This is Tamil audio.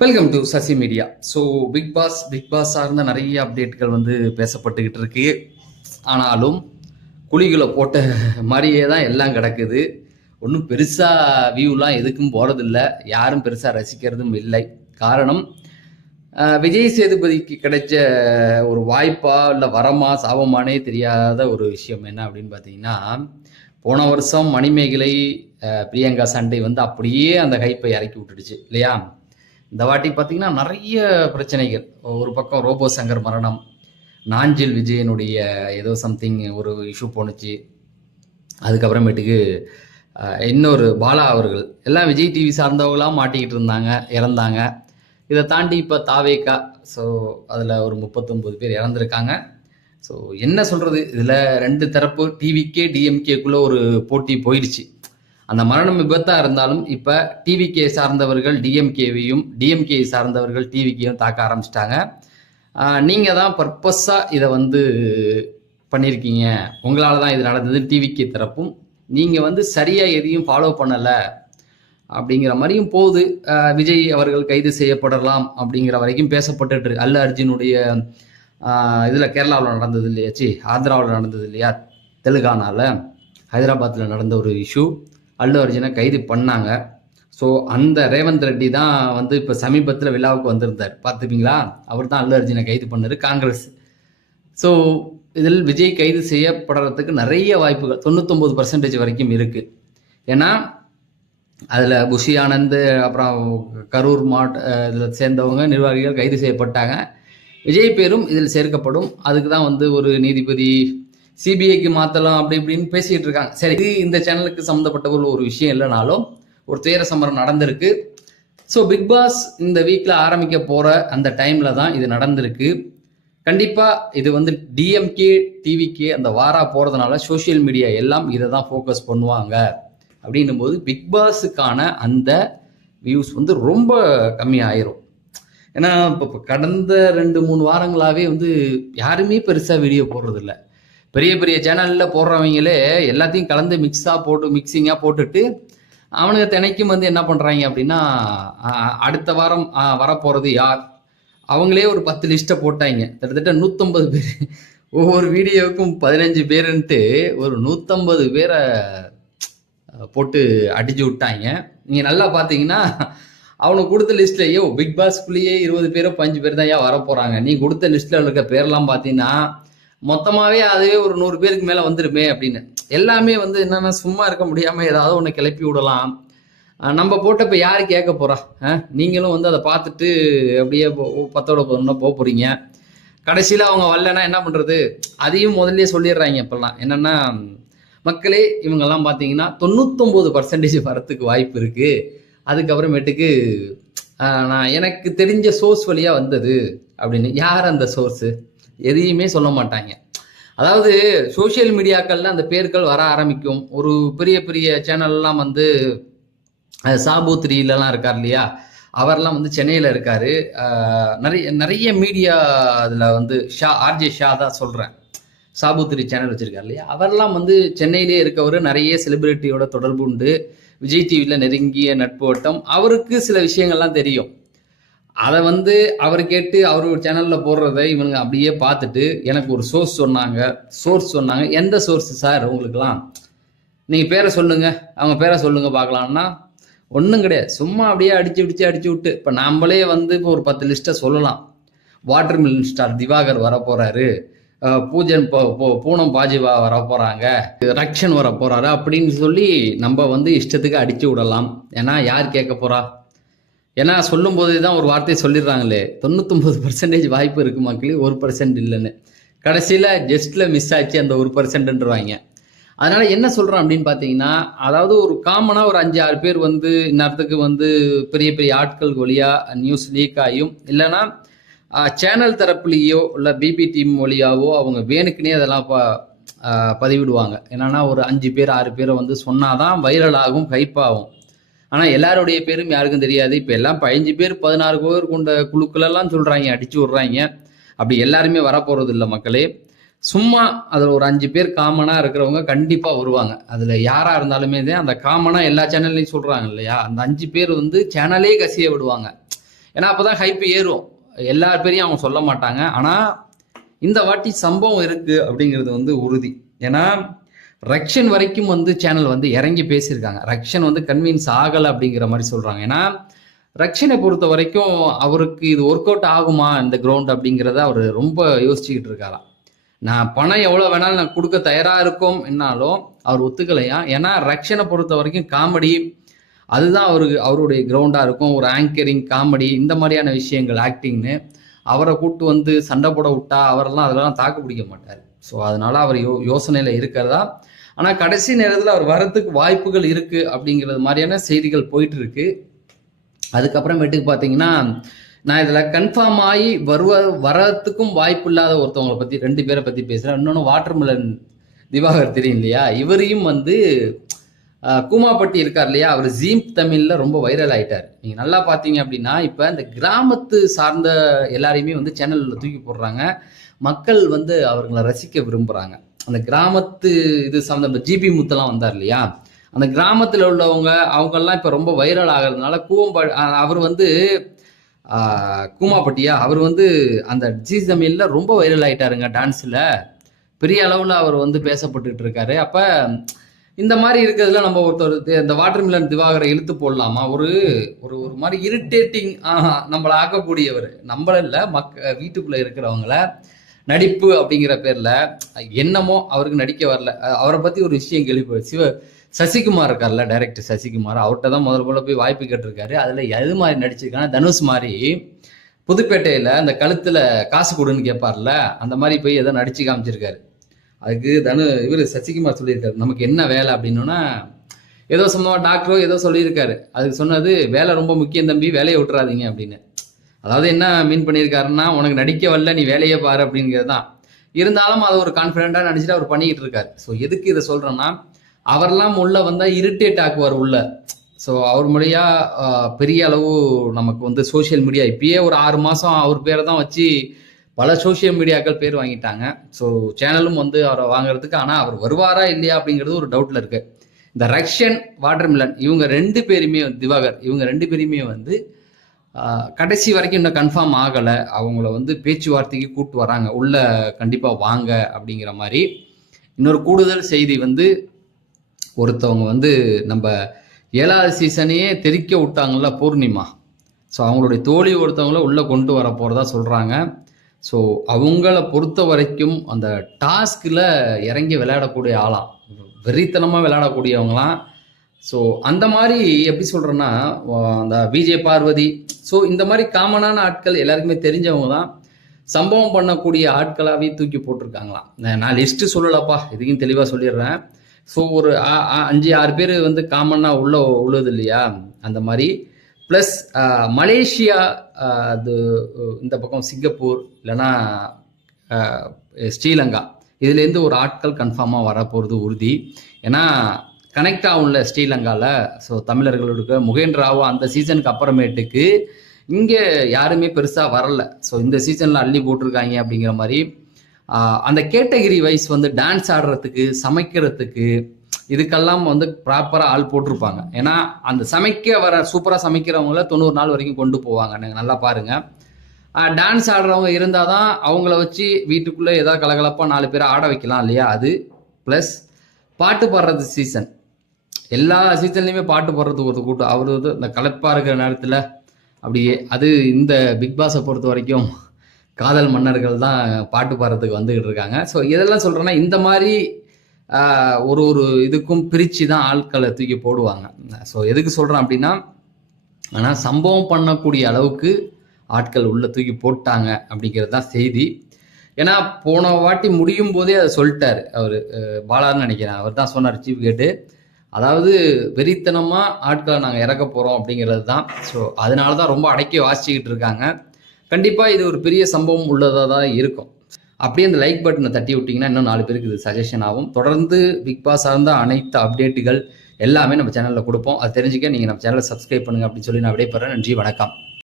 Welcome to Sasi media so Bigg Boss Bigg Boss சார்ந்த நிறைய அப்டேட்கள் வந்து பேசப்பட்டுக்கிட்டு இருக்கு. ஆனாலும் குழிகளை போட்ட மாதிரியே தான் எல்லாம் கிடக்குது. ஒன்றும் பெருசாக வியூலாம் எதுக்கும் போகிறதில்ல யாரும் பெருசாக ரசிக்கிறதும் இல்லை. காரணம் விஜய் சேதுபதிக்கு கிடைச்ச ஒரு வாய்ப்பா இல்லை வரமா சாபமானே தெரியாத ஒரு விஷயம் என்ன அப்படின்னு பார்த்தீங்கன்னா போன வருஷம் மணிமேகலை பிரியங்கா சண்டை வந்து அப்படியே அந்த ஹைப்பை இறக்கி விட்டுடுச்சு இல்லையா? இந்த வாட்டி பார்த்தீங்கன்னா நிறைய பிரச்சனைகள். ஒரு பக்கம் ரோபோ சங்கர் மரணம் நாஞ்சில் விஜயனுடைய ஏதோ சம்திங் ஒரு இஷ்யூ போணுச்சு. அதுக்கப்புறமேட்டுக்கு இன்னொரு பாலா அவர்கள். எல்லாம் விஜய் டிவி சார்ந்தவங்களாம் மாட்டிக்கிட்டு இருந்தாங்க இறந்தாங்க. இதை தாண்டி இப்போ தாவேக்கா ஸோ அதில் ஒரு முப்பத்தொம்பது பேர் இறந்துருக்காங்க. ஸோ என்ன சொல்கிறது இதில் ரெண்டு தரப்பு டிவிக்கே டிஎம்கேக்குள்ளே ஒரு போட்டி போயிடுச்சு. அந்த மரணம் விபத்தாக இருந்தாலும் இப்போ டிவிகே சார்ந்தவர்கள் டிஎம்கேவையும் டிஎம்கே சார்ந்தவர்கள் டிவிக்கையும் தாக்க ஆரம்பிச்சிட்டாங்க. நீங்கள் தான் பர்பஸாக இதை வந்து பண்ணியிருக்கீங்க உங்களால் தான் இது நடந்தது. டிவிகே தரப்பும் நீங்கள் வந்து சரியாக எதையும் ஃபாலோ பண்ணலை அப்படிங்கிற மாதிரியும் போகுது. விஜய் அவர்கள் கைது செய்யப்படலாம் அப்படிங்கிற வரைக்கும் பேசப்பட்டுட்டு அல்ல அர்ஜுனுடைய இதில் கேரளாவில் நடந்தது இல்லையா ஆந்திராவில் நடந்தது இல்லையா? தெலுங்கானாவில் ஹைதராபாத்தில் நடந்த ஒரு இஷ்யூ அல்லு அர்ஜுனை கைது பண்ணாங்க. ஸோ அந்த ரேவந்த் ரெட்டி தான் வந்து இப்போ சமீபத்தில் விழாவுக்கு வந்திருந்தார். பார்த்துப்பீங்களா அவர் தான் அல்லு அர்ஜுனை கைது பண்ணார் காங்கிரஸ். ஸோ இதில் விஜய் கைது செய்யப்படுறதுக்கு நிறைய வாய்ப்புகள் தொண்ணூத்தொம்பது பர்சன்டேஜ் வரைக்கும் இருக்குது ஏன்னா அதில் புஷி ஆனந்த் அப்புறம் கரூர் மாவட்ட இதில் சேர்ந்தவங்க நிர்வாகிகள் கைது செய்யப்பட்டாங்க. விஜய் பேரும் இதில் சேர்க்கப்படும். அதுக்கு தான் வந்து ஒரு நீதிபதி சிபிஐக்கு மாற்றலாம் அப்படி இப்படின்னு பேசிகிட்டு இருக்காங்க. சரி இது இந்த சேனலுக்கு சம்மந்தப்பட்ட ஒரு ஒரு விஷயம் இல்லைனாலும் ஒரு துயர சம்பரம் நடந்திருக்கு. ஸோ பிக் பாஸ் இந்த வீக்கில் ஆரம்பிக்க போகிற அந்த டைமில் தான் இது நடந்திருக்கு. கண்டிப்பாக இது வந்து டிஎம்கே டிவிகே அந்த வாரா போகிறதுனால சோஷியல் மீடியா எல்லாம் இதை தான் ஃபோக்கஸ் பண்ணுவாங்க. அப்படின்னும் போது பிக் பாஸுக்கான அந்த வியூஸ் வந்து ரொம்ப கம்மியாயிரும். ஏன்னா இப்போ இப்போ கடந்த ரெண்டு மூணு வாரங்களாகவே வந்து யாருமே பெருசாக வீடியோ போடுறதில்ல. பெரிய பெரிய சேனலில் போடுறவங்களே எல்லாத்தையும் கலந்து மிக்ஸாக போட்டு மிக்சிங்காக போட்டுட்டு அவனுங்க தினைக்கும் வந்து என்ன பண்ணுறாங்க அப்படின்னா அடுத்த வாரம் வரப்போகிறது யார்? அவங்களே ஒரு பத்து லிஸ்ட்டை போட்டாங்க. கிட்டத்தட்ட நூற்றம்பது பேர். ஒவ்வொரு வீடியோவுக்கும் பதினஞ்சு பேருன்ட்டு ஒரு நூற்றம்பது பேரை போட்டு அடிச்சு விட்டாங்க. நீங்கள் நல்லா பார்த்தீங்கன்னா அவனுக்கு கொடுத்த லிஸ்ட்ல ஐயோ பிக் பாஸ்க்குள்ளேயே இருபது பேரோ பஞ்சு பேர் தான் ஏன் வர போகிறாங்க நீ கொடுத்த லிஸ்ட்டில் இருக்க பேர்லாம் பார்த்தீங்கன்னா மொத்தமாகவே அதுவே ஒரு நூறு பேருக்கு மேலே வந்துருமே அப்படின்னு. எல்லாமே வந்து என்னென்னா சும்மா இருக்க முடியாமல் ஏதாவது ஒன்று கிளப்பி விடலாம். நம்ம போட்ட இப்போ யாரு கேட்க போறா? நீங்களும் வந்து அதை பார்த்துட்டு அப்படியே போ- பத்தோட பதினொன்னா போக போறீங்க. கடைசியில் அவங்க வரலன்னா என்ன பண்ணுறது அதையும் முதல்லயே சொல்லிடுறாங்க இப்போல்லாம். என்னென்னா மக்களே இவங்கெல்லாம் பார்த்தீங்கன்னா தொண்ணூத்தொம்பது பர்சன்டேஜ் வரத்துக்கு வாய்ப்பு இருக்குது அதுக்கப்புறமேட்டுக்கு நான் எனக்கு தெரிஞ்ச சோர்ஸ் வழியாக வந்தது அப்படின்னு. யார் அந்த சோர்ஸு எதையுமே சொல்ல மாட்டாங்க. அதாவது சோஷியல் மீடியாக்கள்ல அந்த பேர்கள் வர ஆரம்பிக்கும். ஒரு பெரிய பெரிய சேனல்லாம் வந்து சாபு த்ரீலலாம் இருக்கார் இல்லையா? அவர்லாம் வந்து சென்னையில் இருக்காரு. நிறைய நிறைய மீடியா அதில் வந்து ஷா ஆர்ஜே ஷா தான் சொல்கிறேன் சாபுத்திரி சேனல் வச்சுருக்காரு இல்லையா? அவர்லாம் வந்து சென்னையிலே இருக்கவர். நிறைய செலிபிரிட்டியோட தொடர்பு உண்டு. விஜய் டிவியில் நெருங்கிய நட்பு வட்டம். அவருக்கு சில விஷயங்கள்லாம் தெரியும். அதை வந்து அவர் கேட்டு அவர் ஒரு சேனலில் போடுறத இவனுங்க அப்படியே பார்த்துட்டு எனக்கு ஒரு சோர்ஸ் சொன்னாங்க. சோர்ஸ் சொன்னாங்க. எந்த சோர்ஸ் சார் உங்களுக்குலாம் நீங்கள் பேரை சொல்லுங்க. அவங்க பேரை சொல்லுங்க பார்க்கலாம்னா ஒன்றும் கிடையாது. சும்மா அப்படியே அடிச்சு அடிச்சு அடிச்சு விட்டு இப்போ நம்மளே வந்து இப்போ ஒரு பத்து லிஸ்ட்டை சொல்லலாம். வாட்டர் மில்லன் ஸ்டார் திவாகர் வர போகிறாரு பூஜன் பூனம் பாஜிவா வர போகிறாங்க ரக்ஷன் வர போகிறாரு அப்படின்னு சொல்லி நம்ம வந்து இஷ்டத்துக்கு அடிச்சு விடலாம். ஏன்னா யார் கேட்க போறா? ஏன்னா சொல்லும் போதே தான் ஒரு வார்த்தையை சொல்லிடுறாங்களே. தொண்ணூத்தொம்பது பர்சன்டேஜ் வாய்ப்பு இருக்குமா மக்களே ஒரு பர்சன்ட் இல்லைன்னு. கடைசியில் ஜஸ்ட்டில் மிஸ் ஆச்சு அந்த ஒரு பர்சன்ட்ன்றவாங்க அதனால் என்ன சொல்கிறோம் அப்படின்னு பார்த்தீங்கன்னா அதாவது ஒரு காமனாக ஒரு அஞ்சு ஆறு பேர் வந்து இந்நேரத்துக்கு வந்து பெரிய பெரிய ஆட்கள் வழியாக நியூஸ் லீக் ஆகியும் இல்லைன்னா சேனல் தரப்புலேயோ இல்லை பிபி டீம் வழியாவோ அவங்க வேணுக்குனே அதெல்லாம் ப பதிவிடுவாங்க. என்னன்னா ஒரு அஞ்சு பேர் ஆறு பேரை வந்து சொன்னாதான் வைரல் ஆகும் கைப்பாகும் ஆனா ஆனால் எல்லாருடைய பேரும் யாருக்கும் தெரியாது. இப்போ எல்லாம் பதினஞ்சு பேர் பதினாறு பேர் கொண்ட குழுக்களெல்லாம் சொல்கிறாங்க அடிச்சு விட்றாங்க. அப்படி எல்லாருமே வரப்போறது இல்லை மக்களே. சும்மா அதில் ஒரு அஞ்சு பேர் காமனாக இருக்கிறவங்க கண்டிப்பாக வருவாங்க. அதில் யாராக இருந்தாலுமே தான் அந்த காமனாக எல்லா சேனல்லையும் சொல்கிறாங்க இல்லையா? அந்த அஞ்சு பேர் வந்து சேனலே கசிய விடுவாங்க. ஏன்னா அப்பதான் ஹைப் ஏறும். எல்லா பேரையும் அவங்க சொல்ல மாட்டாங்க. ஆனா இந்த வாட்டி சம்பவம் இருக்கு அப்படிங்கிறது வந்து உறுதி. ஏன்னா ரக்ஷன் வரைக்கும் வந்து சேனல் வந்து இறங்கி பேசியிருக்காங்க. ரக்ஷன் வந்து கன்வின்ஸ் ஆகலை அப்படிங்கிற மாதிரி சொல்கிறாங்க ஏன்னா ரக்ஷனை பொறுத்த வரைக்கும் அவருக்கு இது ஒர்க் அவுட் ஆகுமா இந்த கிரவுண்ட் அப்படிங்கிறத அவர் ரொம்ப யோசிச்சுக்கிட்டு இருக்காராம். நான் பணம் எவ்வளோ வேணாலும் நான் கொடுக்க தயாராக இருக்கும் என்னாலும் அவர் ஒத்துக்கலையா? ஏன்னா ரக்ஷனை பொறுத்த வரைக்கும் காமெடி அதுதான் அவருக்கு அவருடைய கிரவுண்டாக இருக்கும். ஒரு ஆங்கரிங் காமெடி இந்த மாதிரியான விஷயங்கள் ஆக்டிங்னு அவரை கூப்பிட்டு வந்து சண்டை போட விட்டா அவரெல்லாம் அதெல்லாம் தாக்கு பிடிக்க மாட்டார். ஸோ அதனால அவர் யோ யோசனையில் இருக்கிறதா ஆனால் கடைசி நேரத்தில் அவர் வரத்துக்கு வாய்ப்புகள் இருக்குது அப்படிங்கிறது மாதிரியான செய்திகள் போயிட்டு இருக்கு அதுக்கப்புறமேட்டுக்கு பார்த்தீங்கன்னா நான் இதில் கன்ஃபார்ம் ஆகி வருவ வரத்துக்கும் வாய்ப்பு இல்லாத ஒருத்தவங்களை பற்றி ரெண்டு பேரை பற்றி பேசுகிறேன் இன்னொன்று வாட்டர்மிலன் திவாகர் தெரியும் இல்லையா? இவரையும் வந்து கூமாப்பட்டி இருக்கார் இல்லையா? அவர் ஜீம் தமிழில் ரொம்ப வைரல் ஆயிட்டார். நீங்கள் நல்லா பார்த்தீங்க அப்படின்னா இப்போ இந்த கிராமத்து சார்ந்த எல்லாரையுமே வந்து சேனலில் தூக்கி போடுறாங்க. மக்கள் வந்து அவர்களை ரசிக்க விரும்புகிறாங்க அந்த கிராமத்து இது சார்ந்த ஜிபி முத்தெல்லாம் வந்தார் இல்லையா? அந்த கிராமத்தில் உள்ளவங்க அவங்கெல்லாம் இப்போ ரொம்ப வைரல் ஆகிறதுனால கூவம்பா அவர் வந்து கூமாப்பட்டியா அவர் வந்து அந்த ஜி தமிழில் ரொம்ப வைரல் ஆகிட்டாருங்க டான்ஸில் பெரிய அளவில் அவர் வந்து பேசப்பட்டுக்கிட்டு இருக்காரு. அப்போ இந்த மாதிரி இருக்கிறதுல நம்ம ஒருத்தர் இந்த வாட்டர் மிலன் திவாகரை இழுத்து போடலாமா? ஒரு ஒரு ஒரு மாதிரி இரிட்டேட்டிங் நம்மளை ஆக்கக்கூடியவர். நம்மள இல்லை மக்க வீட்டுக்குள்ளே இருக்கிறவங்கள. நடிப்பு அப்படிங்கிற பேர்ல என்னமோ அவருக்கு நடிக்க வரல. அவரை பத்தி ஒரு விஷயம் கேள்வி சிவ சசிகுமார் இருக்கார்ல டைரக்டர் சசிகுமார். அவர்கிட்ட தான் முதல் முதல்ல போய் வாய்ப்பு கேட்டிருக்காரு. அதுல எது மாதிரி நடிச்சிருக்காங்க தனுஷ் மாதிரி புதுப்பேட்டையில அந்த கழுத்துல காசு கொடுன்னு கேட்பார்ல அந்த மாதிரி போய் ஏதோ நடிச்சு காமிச்சிருக்காரு. அதுக்கு தனு இவர் சசிகுமார் சொல்லியிருக்காரு நமக்கு என்ன வேலை? அப்படின்னோன்னா ஏதோ சும்மா டாக்டரோ ஏதோ சொல்லியிருக்காரு. அதுக்கு சொன்னது வேலை ரொம்ப முக்கியம் தம்பி வேலையை விட்டுறாதீங்க அப்படின்னு. அதாவது என்ன மீன் பண்ணியிருக்காருன்னா உனக்கு நடிக்க வரல நீ வேலையை பாரு அப்படிங்கிறது தான் இருந்தாலும் அதை ஒரு கான்ஃபிடென்ட்டாக நினச்சிட்டு அவர் பண்ணிக்கிட்டு இருக்காரு. ஸோ எதுக்கு இதை சொல்கிறேன்னா அவர்லாம் உள்ள வந்தால் இரிட்டேட் ஆக்குவார் உள்ள. ஸோ அவர் மொழியா பெரிய அளவு நமக்கு வந்து சோஷியல் மீடியா இப்பயே ஒரு ஆறு மாதம் அவர் பேரை தான் வச்சு பல சோஷியல் மீடியாக்கள் பேர் வாங்கிட்டாங்க. ஸோ சேனலும் வந்து அவரை வாங்குறதுக்கு ஆனால் அவர் வருவாரா இல்லையா அப்படிங்கிறது ஒரு டவுட்டில் இருக்குது இந்த ரஷ்யன் வாட்டர்மிலன் இவங்க ரெண்டு பேருமே திவாகர் இவங்க ரெண்டு பேருமே வந்து கடைசி வரைக்கும் இன்னும் கன்ஃபார்ம் ஆகலை. அவங்கள வந்து பேச்சுவார்த்தைக்கு கூப்பிட்டு வராங்க. உள்ள கண்டிப்பாக வாங்க அப்படிங்கிற மாதிரி. இன்னொரு கூடுதல் செய்தி வந்து ஒருத்தவங்க வந்து நம்ம ஏழாவது சீசனையே தெறிக்க விட்டாங்கல்ல பூர்ணிமா. ஸோ அவங்களுடைய தோழி ஒருத்தவங்கள உள்ளே கொண்டு வர போகிறதா சொல்கிறாங்க ஸோ அவங்கள பொறுத்த வரைக்கும் அந்த டாஸ்கில் இறங்கி விளையாடக்கூடிய ஆளாம் வெறித்தனமாக விளையாடக்கூடியவங்களாம் ஸோ அந்த மாதிரி எப்படி சொல்கிறேன்னா அந்த விஜய் பார்வதி. ஸோ இந்த மாதிரி காமனான ஆட்கள் எல்லாருக்குமே தெரிஞ்சவங்க தான் சம்பவம் பண்ணக்கூடிய ஆட்களாகவே தூக்கி போட்டிருக்காங்களாம் நான் லிஸ்ட்டு சொல்லலப்பா இதுக்கும் தெளிவாக சொல்லிடுறேன். ஸோ ஒரு அஞ்சு ஆறு பேர் வந்து காமனாக உள்ள உள்ளது இல்லையா? அந்த மாதிரி. ப்ளஸ் மலேசியா அது இந்த பக்கம் சிங்கப்பூர் இல்லைன்னா ஸ்ரீலங்கா. இதுலேருந்து ஒரு ஆட்கள் கன்ஃபார்மாக வரப்போகிறது உறுதி. ஏன்னா கனெக்ட் ஆகும்ல ஸ்ரீலங்காவில் ஸோ தமிழர்களுக்கு முகேன் ராவோ அந்த சீசனுக்கு அப்புறமேட்டுக்கு இங்கே யாருமே பெருசாக வரல. ஸோ இந்த சீசனில் அள்ளி போட்டிருக்காங்க அப்படிங்கிற மாதிரி அந்த கேட்டகிரி வைஸ் வந்து டான்ஸ் ஆடுறதுக்கு சமைக்கிறதுக்கு இதுக்கெல்லாம் வந்து ப்ராப்பராக ஆள் போட்டிருப்பாங்க. ஏன்னா அந்த சமைக்க வர சூப்பராக சமைக்கிறவங்கள தொண்ணூறு நாள் வரைக்கும் கொண்டு போவாங்க. நீங்கள் நல்லா பாருங்க. டான்ஸ் ஆடுறவங்க இருந்தால் தான் அவங்கள வச்சு வீட்டுக்குள்ளே ஏதாவது கலகலப்பாக நாலு பேரை ஆட வைக்கலாம் இல்லையா? அது ப்ளஸ் பாட்டு பாடுறது சீசன். எல்லா சீசன்லையுமே பாட்டு பாடுறதுக்கு ஒரு கூட்டம். அவர் வந்து இந்த கலப்பாக இருக்கிற நேரத்தில் அப்படியே அது இந்த பிக் பாஸை பொறுத்த வரைக்கும் காதல் மன்னர்கள் தான் பாட்டு பாடுறதுக்கு வந்துகிட்டு இருக்காங்க. ஸோ இதெல்லாம் சொல்கிறேன்னா இந்த மாதிரி ஒரு ஒரு இதுக்கும் பிரித்து தான் ஆட்களை தூக்கி போடுவாங்க. ஸோ எதுக்கு சொல்கிறேன் அப்படின்னா ஆனால் சம்பவம் பண்ணக்கூடிய அளவுக்கு ஆட்கள் உள்ளே தூக்கி போட்டாங்க அப்படிங்கிறது தான் செய்தி. ஏன்னா போன வாட்டி முடியும் போதே அதை சொல்லிட்டார். அவர் பாலான்னு நினைக்கிறேன். அவர் தான் சொன்னார் சீஃப் கேட்டு அதாவது வெறித்தனமாக ஆட்களை நாங்கள் இறக்க போகிறோம் அப்படிங்கிறது தான் ஸோ அதனால தான் ரொம்ப அடக்கி வாசிச்சுக்கிட்டு இருக்காங்க. கண்டிப்பாக இது ஒரு பெரிய சம்பவம் உள்ளதாக தான் இருக்கும். அப்படியே அந்த லைக் பட்டனை தட்டி விட்டிங்கன்னா இன்னும் நாலு பேருக்கு இது சஜஷன் ஆகும். தொடர்ந்து பிக் பாஸ் சார்ந்த அனைத்து அப்டேட்டுகள் எல்லாமே நம்ம சேனலில் கொடுப்போம். அது தெரிஞ்சுக்க நீங்கள் நம்ம சேனலை சப்ஸ்கிரைப் பண்ணுங்க அப்படின்னு சொல்லி நான் விடைபெறேன். நன்றி வணக்கம்.